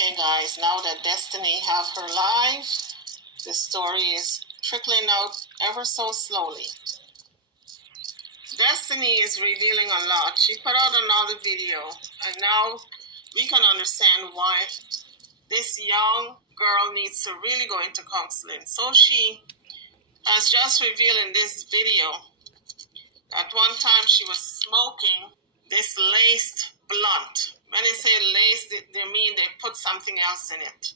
Hey guys, now that Destiny have her live, the story is trickling out ever so slowly. Destiny is revealing a lot. She put out another video, and now we can understand why this young girl needs to really go into counseling. So she has just revealed in this video that one time she was smoking this laced blunt. When they say laced, they mean they put something else in it.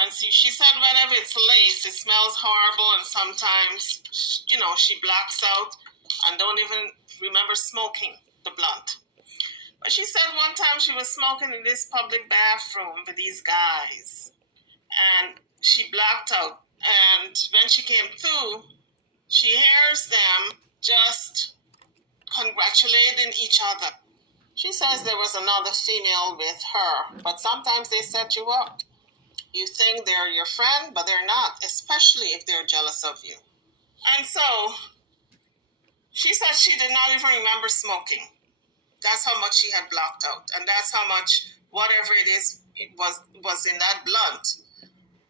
And see, she said whenever it's laced, it smells horrible, and sometimes, she blacks out and don't even remember smoking the blunt. But she said one time she was smoking in this public bathroom with these guys, and she blacked out. And when she came through, she hears them just congratulating each other. She says there was another female with her, but sometimes they set you up. You think they're your friend, but they're not, especially if they're jealous of you. And so, she said she did not even remember smoking. That's how much she had blocked out. And that's how much, whatever it is, it was in that blunt,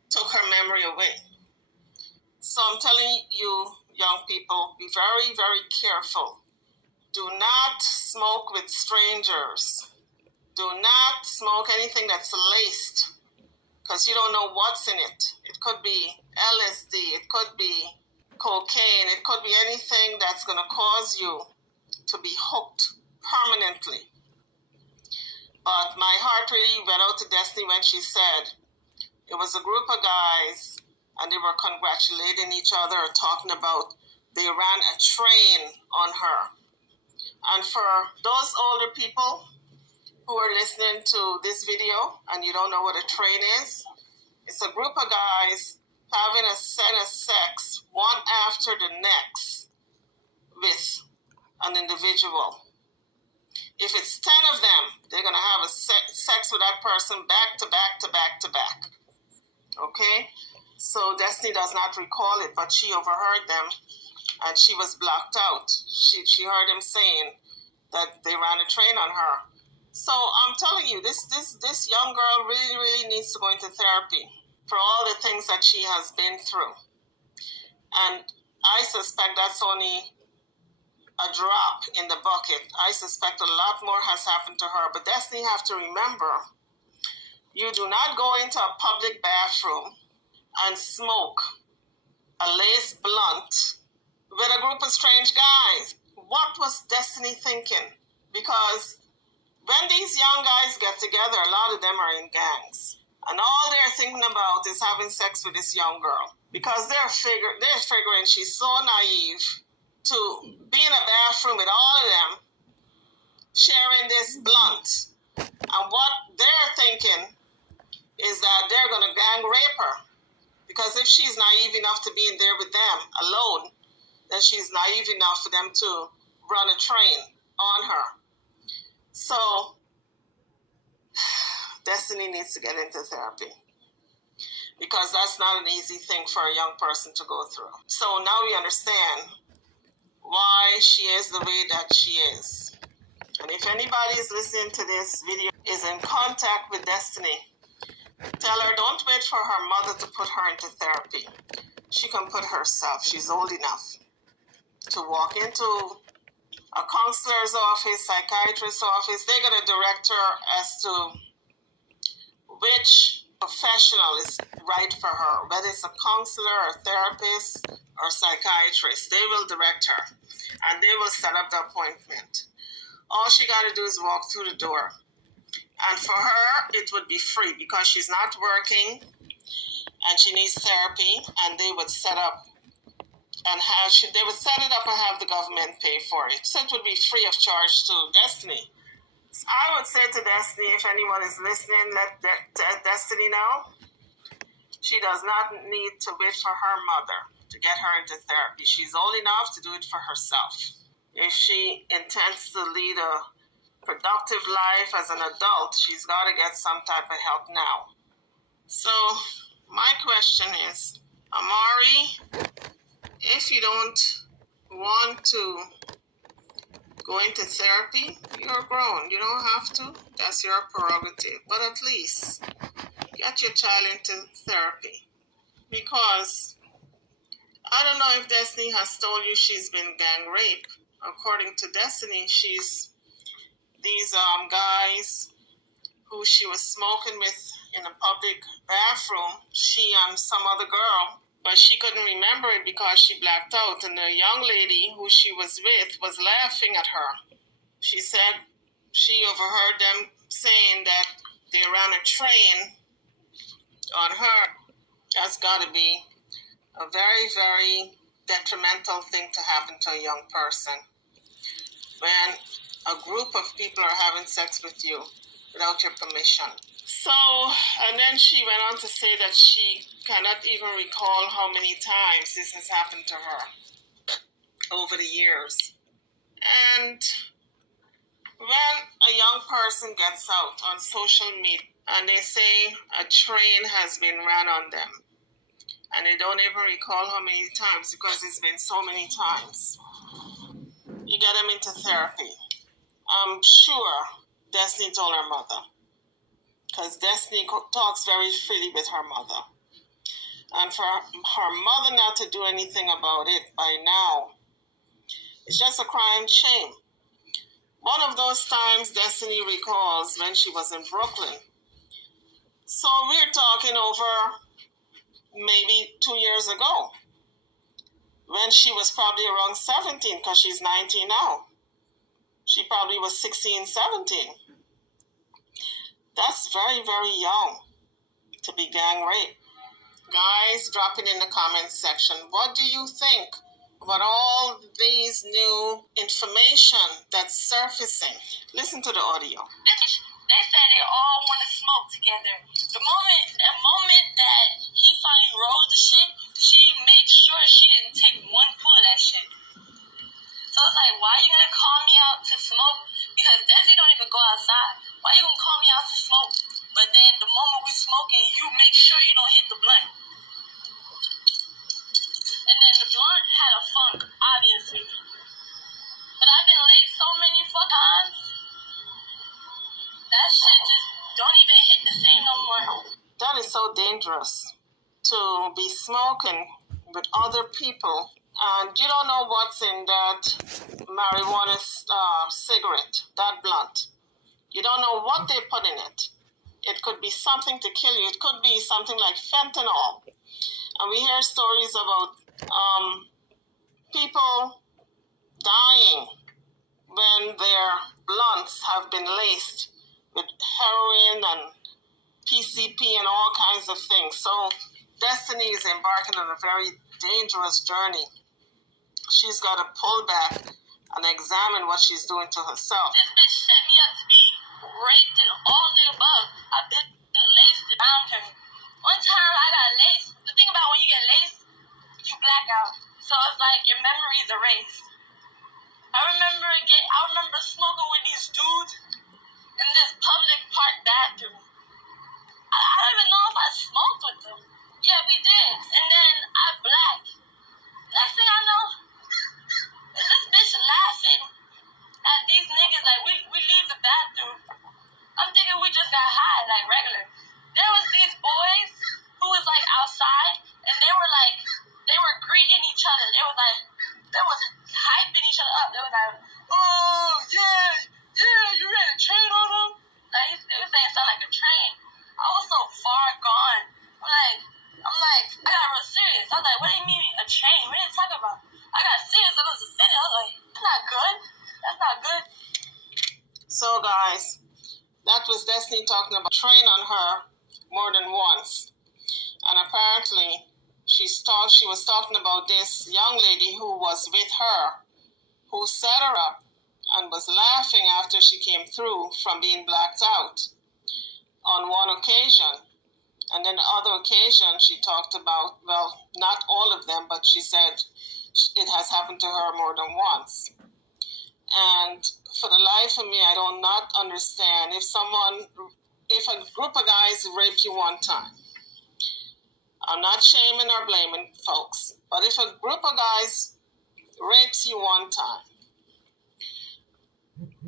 took her memory away. So I'm telling you, young people, be very, very careful. Do not smoke with strangers. Do not smoke anything that's laced, because you don't know what's in it. It could be LSD, it could be cocaine, it could be anything that's going to cause you to be hooked permanently. But my heart really went out to Destiny when she said it was a group of guys and they were congratulating each other, talking about they ran a train on her. And for those older people who are listening to this video and you don't know what a train is, it's a group of guys having a set of sex one after the next with an individual. If it's 10 of them, they're going to have a sex with that person back to back to back to back. Okay? So Destiny does not recall it, but she overheard them and she was blocked out. She heard him saying that they ran a train on her. So I'm telling you, this young girl really, really needs to go into therapy for all the things that she has been through. And I suspect that's only a drop in the bucket. I suspect a lot more has happened to her. But Destiny have to remember, you do not go into a public bathroom and smoke a laced blunt with a group of strange guys. What was Destiny thinking? Because when these young guys get together, a lot of them are in gangs. And all they're thinking about is having sex with this young girl. Because they're figuring she's so naive to be in a bathroom with all of them, sharing this blunt. And what they're thinking is that they're going to gang rape her. Because if she's naive enough to be in there with them alone, then she's naive enough for them to run a train on her. So, Destiny needs to get into therapy, because that's not an easy thing for a young person to go through. So now we understand why she is the way that she is. And if anybody is listening to this video is in contact with Destiny, tell her don't wait for her mother to put her into therapy. She can put herself. She's old enough to walk into a counselor's office, psychiatrist's office. They're going to direct her as to which professional is right for her, whether it's a counselor or therapist or psychiatrist. They will direct her and they will set up the appointment. All she got to do is walk through the door. And for her, it would be free because she's not working and she needs therapy, and they would set up and they would set it up and have the government pay for it. So it would be free of charge to Destiny. So I would say to Destiny, if anyone is listening, let Destiny know she does not need to wait for her mother to get her into therapy. She's old enough to do it for herself. If she intends to lead a productive life as an adult, she's got to get some type of help now. So my question is, Amari, if you don't want to going to therapy, you're grown. You don't have to. That's your prerogative. But at least get your child into therapy. Because I don't know if Destiny has told you she's been gang raped. According to Destiny, she's these guys who she was smoking with in a public bathroom, she and some other girl, but she couldn't remember it because she blacked out, and the young lady who she was with was laughing at her. She said she overheard them saying that they ran a train on her. That's got to be a very, very detrimental thing to happen to a young person when a group of people are having sex with you without your permission. So, and then she went on to say that she cannot even recall how many times this has happened to her over the years. And when a young person gets out on social media and they say a train has been ran on them, and they don't even recall how many times because it's been so many times, you get them into therapy. I'm sure Destiny told her mother, because Destiny talks very freely with her mother. And for her mother not to do anything about it by now, it's just a crying shame. One of those times Destiny recalls when she was in Brooklyn. So we're talking over maybe 2 years ago, when she was probably around 17, because she's 19 now. She probably was 16, 17. That's very, very young to be gang raped. Guys, drop it in the comments section. What do you think about all these new information that's surfacing? Listen to the audio. They said they all want to smoke together. The moment that he finally rolled the shit, she made sure she didn't take one pull of that shit. So it's like, why are you gonna call me out to smoke? Because Desi don't even go outside. Why you gonna call me out to smoke? But then the moment we smoking, you make sure you don't hit the blunt. And then the blunt had a funk, obviously. But I've been late so many fuck times. That shit just don't even hit the same no more. That is so dangerous, to be smoking with other people, and you don't know what's in that marijuana cigarette, that blunt. You don't know what they put in it. It could be something to kill you. It could be something like fentanyl. And we hear stories about people dying when their blunts have been laced with heroin and PCP and all kinds of things. So Destiny is embarking on a very dangerous journey. She's got to pull back and examine what she's doing to herself. This bitch set me up to be raped and all the above. I've been laced around her. One time I got laced. The thing about when you get laced, you black out. So it's like your memory is erased. I remember smoking with these dudes in this public park bathroom. I don't even know if I smoked with them. Yeah, we did. And then I blacked. Next thing I know, this bitch laughing at these niggas like we leave the bathroom. I'm thinking we just got high, like regular. There was these boys who was like outside, and they were greeting each other. They was hyping each other up. They was like, oh yeah, you ran a train on them. Like they was saying something like a train. I was so far gone. I'm like, I got real serious. I was like, what do you mean a train? What are you talking about? I got serious. I was offended. I was like, that's not good. That's not good. So guys, that was Destiny talking about train on her more than once. And apparently she was talking about this young lady who was with her, who set her up and was laughing after she came through from being blacked out on one occasion. And then the other occasion she talked about, well, not all of them, but she said it has happened to her more than once. And for the life of me, I do not understand if a group of guys rape you one time. I'm not shaming or blaming folks, but if a group of guys rapes you one time,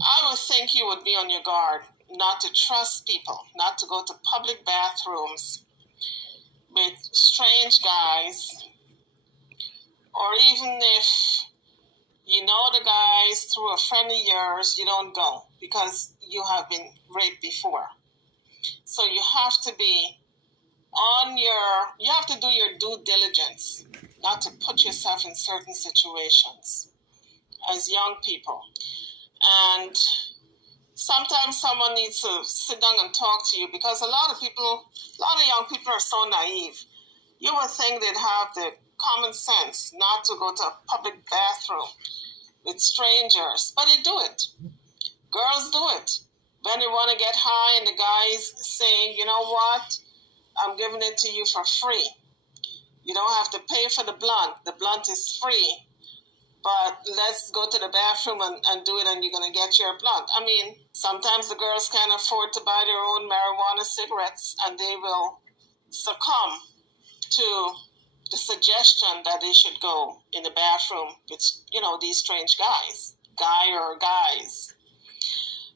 I would think you would be on your guard not to trust people, not to go to public bathrooms with strange guys, or even if you know the guys through a friend of yours, you don't go because you have been raped before. So you have to be you have to do your due diligence not to put yourself in certain situations as young people. And sometimes someone needs to sit down and talk to you because a lot of young people are so naive. You would think they'd have the common sense not to go to a public bathroom with strangers, but they do it. Girls do it. When they want to get high and the guy's saying, you know what, I'm giving it to you for free. You don't have to pay for the blunt. The blunt is free. But let's go to the bathroom and do it and you're going to get your blunt. I mean, sometimes the girls can't afford to buy their own marijuana cigarettes and they will succumb to the suggestion that they should go in the bathroom with, these strange guys, guys.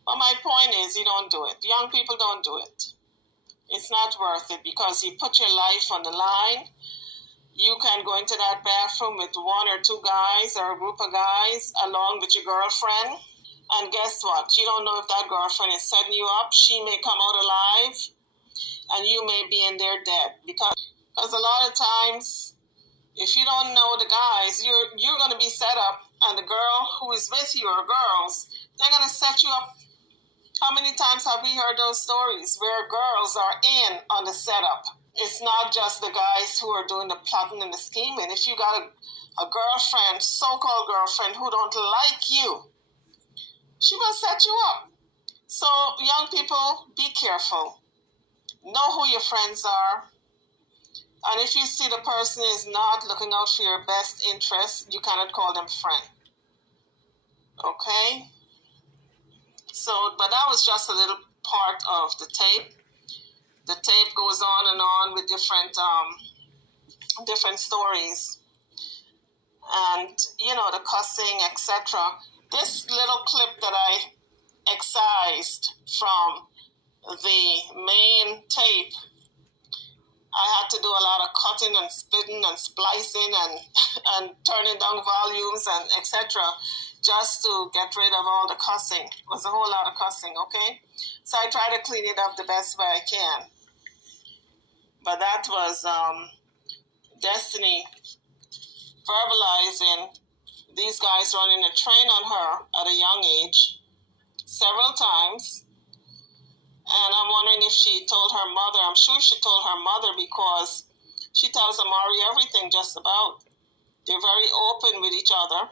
But my point is, you don't do it. Young people don't do it. It's not worth it because you put your life on the line. You can go into that bathroom with one or two guys or a group of guys along with your girlfriend. And guess what? You don't know if that girlfriend is setting you up. She may come out alive and you may be in there dead. Because a lot of times, if you don't know the guys, you're going to be set up, and the girl who is with you or girls, they're going to set you up. How many times have we heard those stories where girls are in on the setup? It's not just the guys who are doing the plotting and the scheming. If you got a girlfriend, so-called girlfriend, who don't like you, she will set you up. So young people, be careful. Know who your friends are. And if you see the person is not looking out for your best interest, you cannot call them friend. Okay? So, but that was just a little part of the tape. The tape goes on and on with different stories. And, the cussing, etc. This little clip that I excised from the main tape, I had to do a lot of cutting and spitting and splicing and turning down volumes and etc. just to get rid of all the cussing. It was a whole lot of cussing, okay? So I try to clean it up the best way I can. But that was Destiny verbalizing these guys running a train on her at a young age several times. And I'm wondering if she told her mother. I'm sure she told her mother because she tells Amari everything just about. They're very open with each other.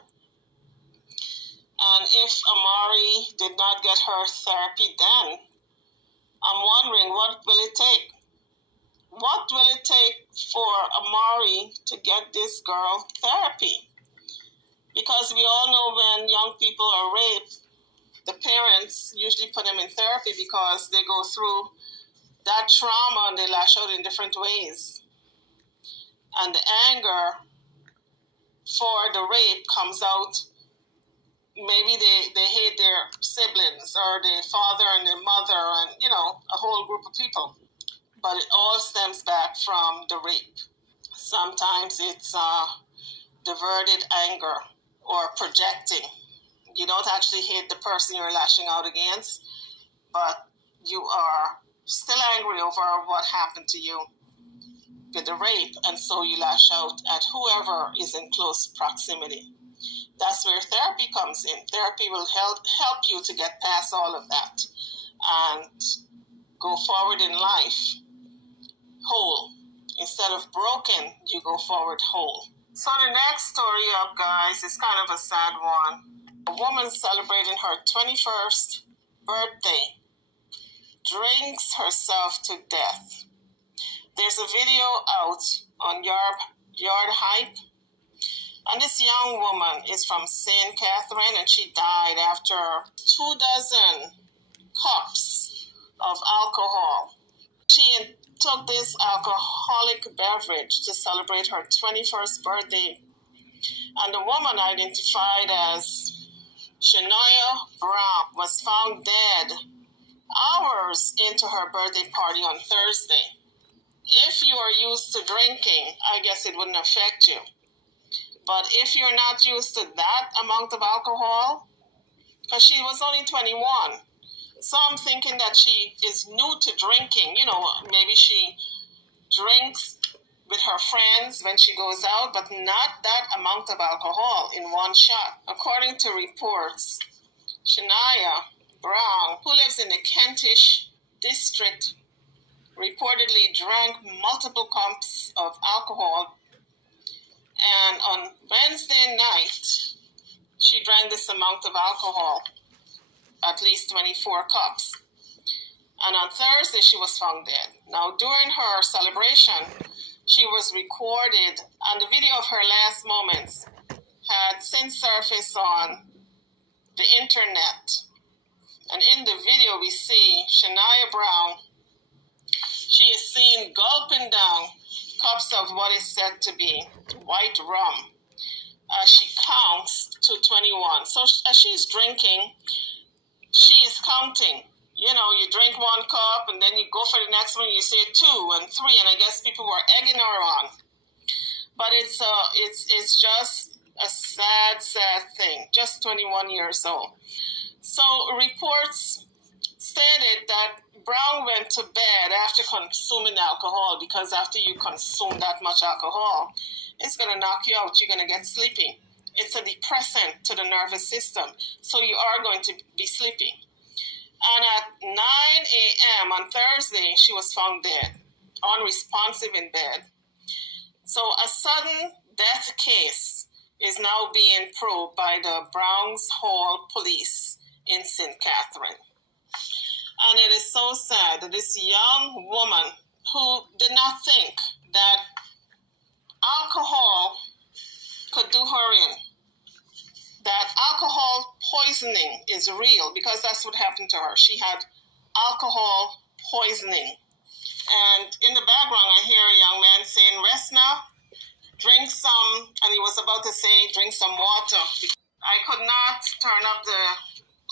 And if Amari did not get her therapy then, I'm wondering what will it take? What will it take for Amari to get this girl therapy? Because we all know when young people are raped, the parents usually put them in therapy because they go through that trauma and they lash out in different ways. And the anger for the rape comes out. Maybe they hate their siblings or their father and their mother and, a whole group of people. But it all stems back from the rape. Sometimes it's diverted anger or projecting. You don't actually hate the person you're lashing out against, but you are still angry over what happened to you with the rape, and so you lash out at whoever is in close proximity. That's where therapy comes in. Therapy will help you to get past all of that and go forward in life whole. Instead of broken, you go forward whole. So the next story up, guys, is kind of a sad one. A woman celebrating her 21st birthday drinks herself to death. There's a video out on Yard Hype, and this young woman is from St. Catherine, and she died after 24 cups of alcohol. She took this alcoholic beverage to celebrate her 21st birthday, and the woman identified as Shania Brown was found dead hours into her birthday party on Thursday. If you are used to drinking, I guess it wouldn't affect you. But if you're not used to that amount of alcohol, because she was only 21, so I'm thinking that she is new to drinking. You know, maybe she drinks with her friends when she goes out, but not that amount of alcohol in one shot. According to reports, Shania Brown, who lives in the Kentish district, reportedly drank multiple cups of alcohol, and on Wednesday night, she drank this amount of alcohol, at least 24 cups. And on Thursday, she was found dead. Now, during her celebration, she was recorded, and the video of her last moments had since surfaced on the internet. And in the video, we see Shania Brown. She is seen gulping down cups of what is said to be white rum as she counts to 21. So as she's drinking, she is counting. You know, you drink one cup and then you go for the next one, you say 2 and 3, and I guess people were egging her on. But it's just a sad thing. Just 21 years old. So reports stated that Brown went to bed after consuming alcohol, because after you consume that much alcohol, it's going to knock you out. You're going to get sleepy. It's a depressant to the nervous system, so you are going to be sleepy. And at 9 a.m. on Thursday, she was found dead, unresponsive in bed. So a sudden death case is now being probed by the Browns Hall police in St. Catherine. And it is so sad that this young woman who did not think that alcohol could do her in, that alcohol poisoning is real, because that's what happened to her. She had alcohol poisoning. And in the background, I hear a young man saying, "Rest now, drink some," and he was about to say, "Drink some water." I could not turn up the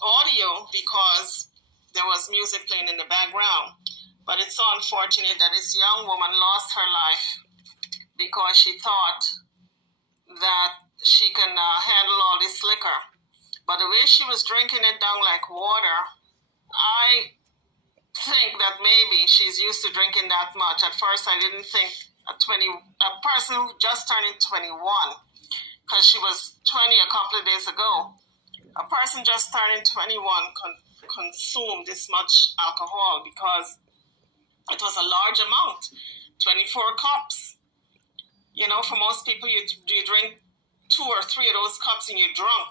audio because there was music playing in the background. But it's so unfortunate that this young woman lost her life because she thought that she can handle all this liquor. But the way she was drinking it down like water, I think that maybe she's used to drinking that much. At first, I didn't think a person who just turned 21, because she was 20 a couple of days ago. A person just turning 21 consumed this much alcohol, because it was a large amount, 24 cups. You know, for most people, you drink 2 or 3 of those cups and you're drunk.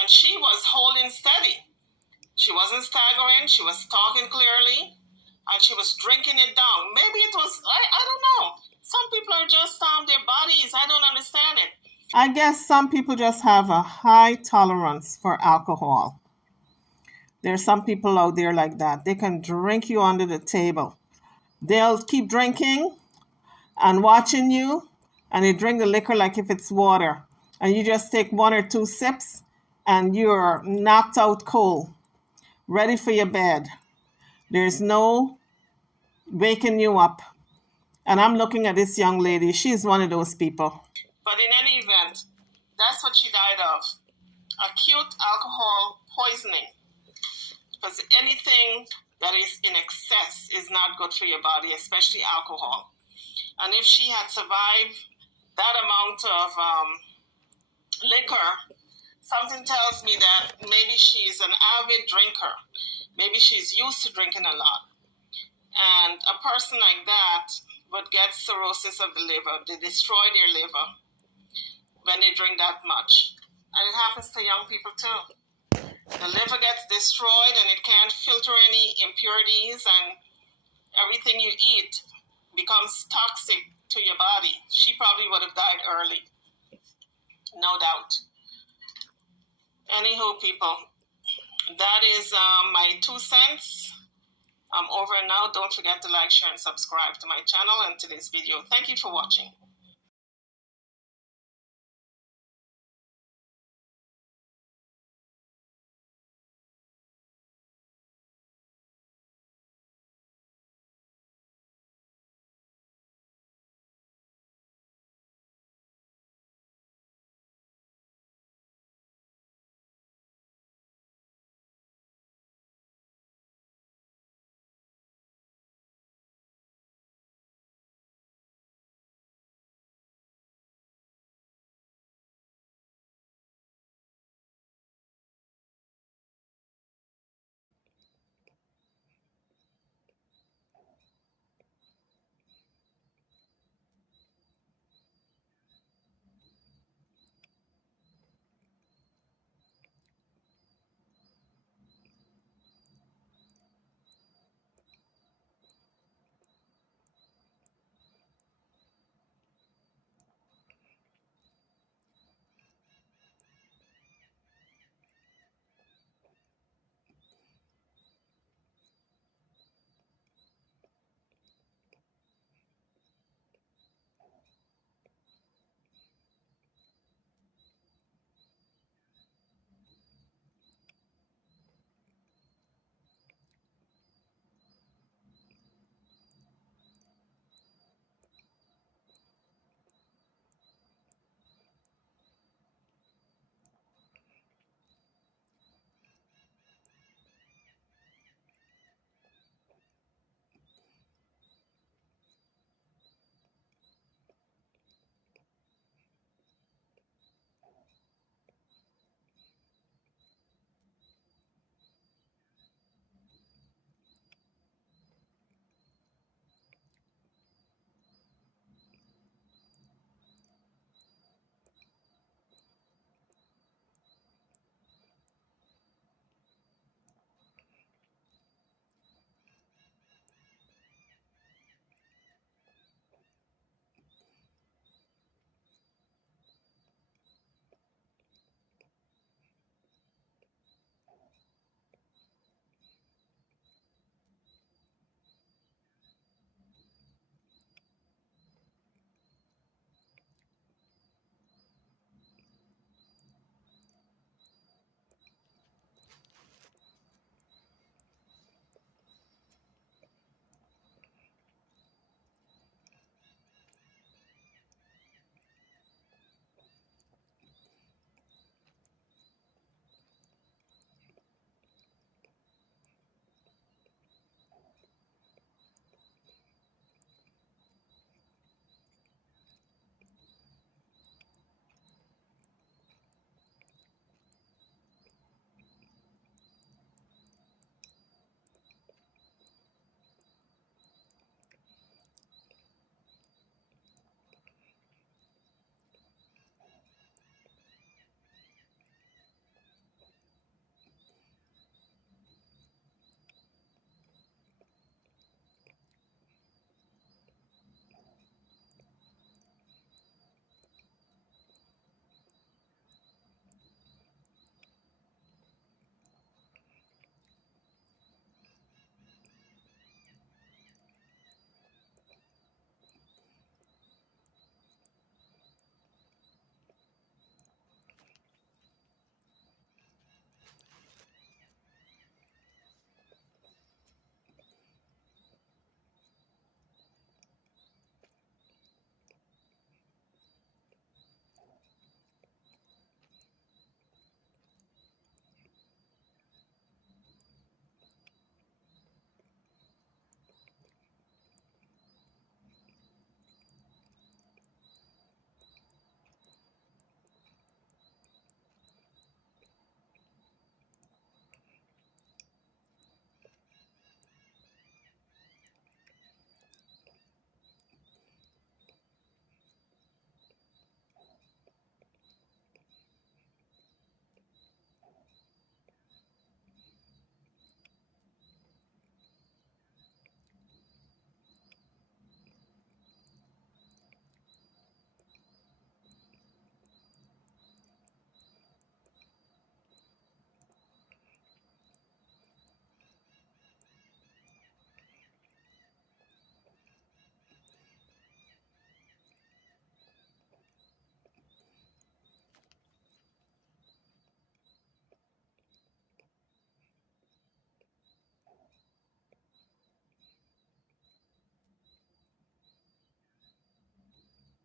And she was holding steady. She wasn't staggering. She was talking clearly, and she was drinking it down. Maybe it was, I don't know. Some people are just their bodies. I don't understand it. I guess some people just have a high tolerance for alcohol. There's some people out there like that. They can drink you under the table. They'll keep drinking and watching you, and they drink the liquor like if it's water. And you just take 1 or 2 sips, and you're knocked out cold, ready for your bed. There's no waking you up. And I'm looking at this young lady. She's one of those people. But in any event, that's what she died of. Acute alcohol poisoning. Because anything that is in excess is not good for your body, especially alcohol. And if she had survived that amount of liquor, something tells me that maybe she's an avid drinker. Maybe she's used to drinking a lot. And a person like that would get cirrhosis of the liver. They destroy their liver when they drink that much. And it happens to young people too. The liver gets destroyed and it can't filter any impurities, and everything you eat becomes toxic to your body. She probably would have died early. No doubt. Anywho, people, that is my 2 cents. I'm over now. Don't forget to like, share, and subscribe to my channel and to this video. Thank you for watching.